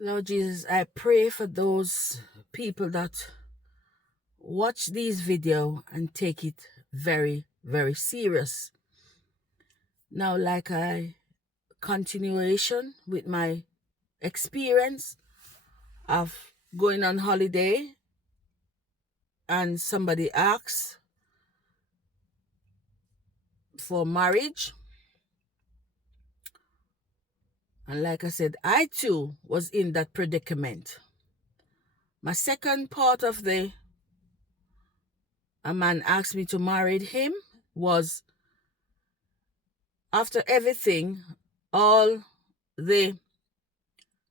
Lord Jesus, I pray for those people that watch these video and take it very, very serious. Now, like I continuation with my experience of going on holiday and somebody asks for marriage. And like I said, I too was in that predicament. My second part of a man asked me to marry him was after everything, all the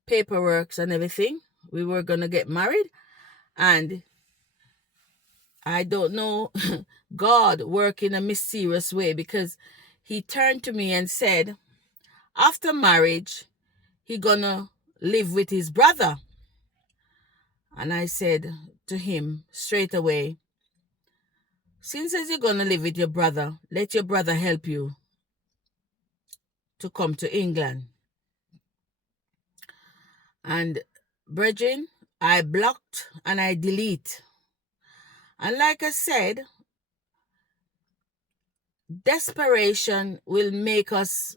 paperwork and everything, we were going to get married. And I don't know, God worked in a mysterious way, because he turned to me and said, after marriage, he gonna live with his brother. And I said to him straight away, since as you're gonna live with your brother, let your brother help you to come to England. And brethren, I blocked and I delete. And like I said, desperation will make us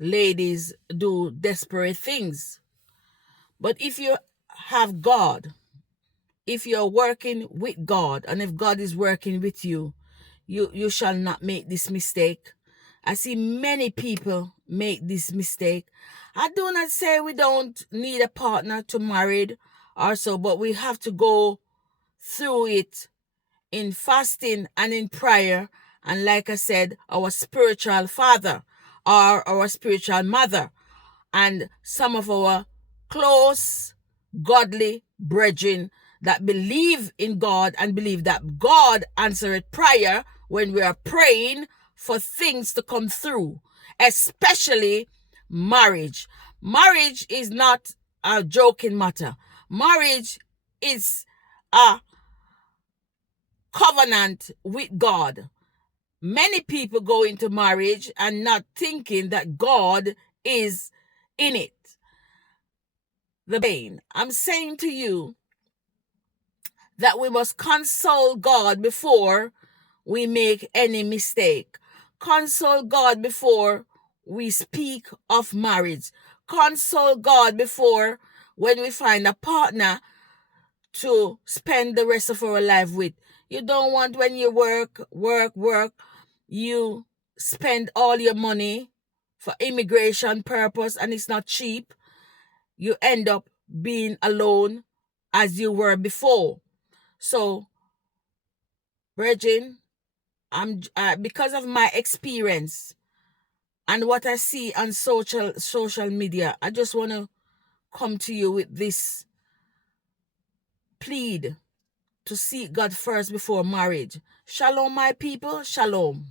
ladies do desperate things. But if you have God, if you're working with God, and if God is working with you, you shall not make this mistake. I see many people make this mistake. I do not say we don't need a partner to marry or so, but we have to go through it in fasting and in prayer. And like I said, our spiritual father or our spiritual mother and some of our close godly brethren that believe in God and believe that God answered prayer when we are praying for things to come through, especially marriage. Marriage is not a joking matter. Marriage is a covenant with God. Many people go into marriage and not thinking that God is in it. The pain. I'm saying to you that we must consult God before we make any mistake. Consult God before we speak of marriage. Consult God before when we find a partner to spend the rest of our life with. You don't want when you work, you spend all your money for immigration purpose and it's not cheap. You end up being alone as you were before. So, Virgin, I'm because of my experience and what I see on social media, I just want to come to you with this plead to seek God first before marriage. Shalom, my people. Shalom.